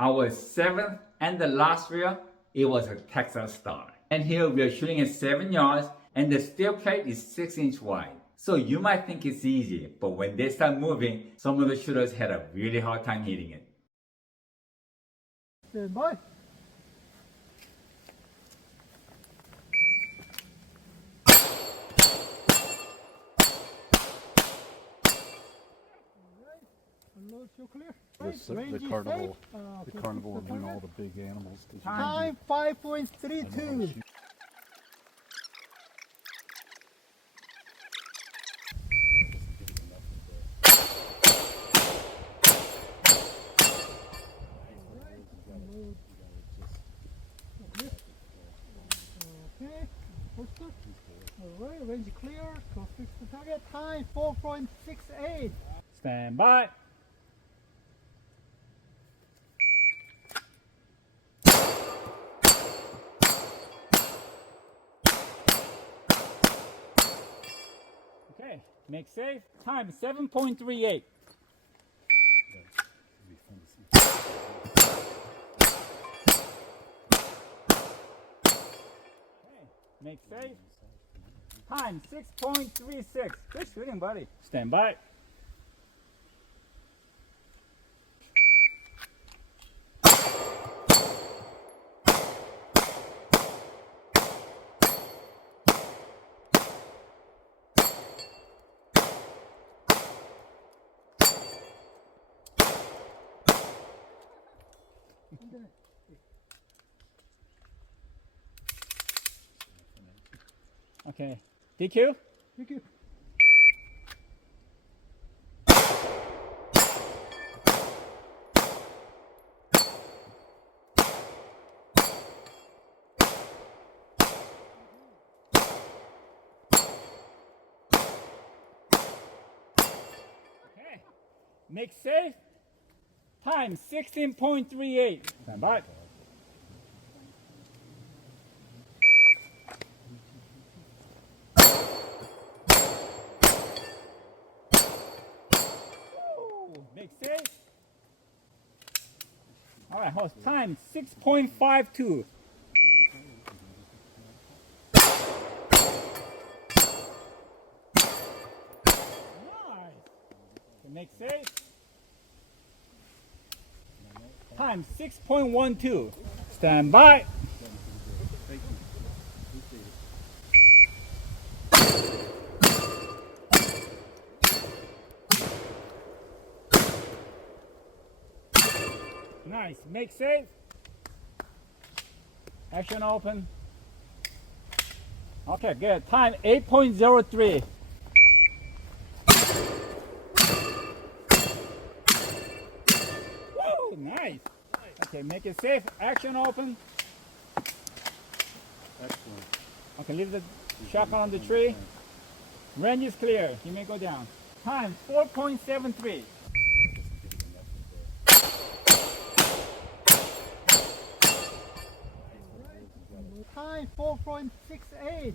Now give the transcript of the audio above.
Our seventh and the last reel, it was a Texas Star. And here we are shooting at 7 yards and the steel plate is 6 inches wide. So you might think it's easy, but when they start moving, some of the shooters had a really hard time hitting it. Stand by. Unload, show clear. The carnival, the carnival and doing all the big animals. Time 5.32. Okay, poster. Alright, range clear. Go fix the target. Time 4.68. Stand by. Okay, make safe. Time 7.38. Make safe. Time 6.36. Good shooting, buddy. Stand by. Okay. DQ? DQ. Okay. Make safe. Time 16.38. Stand by. Make safe. All right, hold time 6.52. Nice. Okay, make safe. Time 6.12. Stand by. Nice. Make safe. Action open. Okay, good. Time 8.03. Woo, nice. Okay, make it safe. Action open. Excellent. Okay, leave the shotgun on the tree. Range is clear. You may go down. Time 4.73. Time 4.68.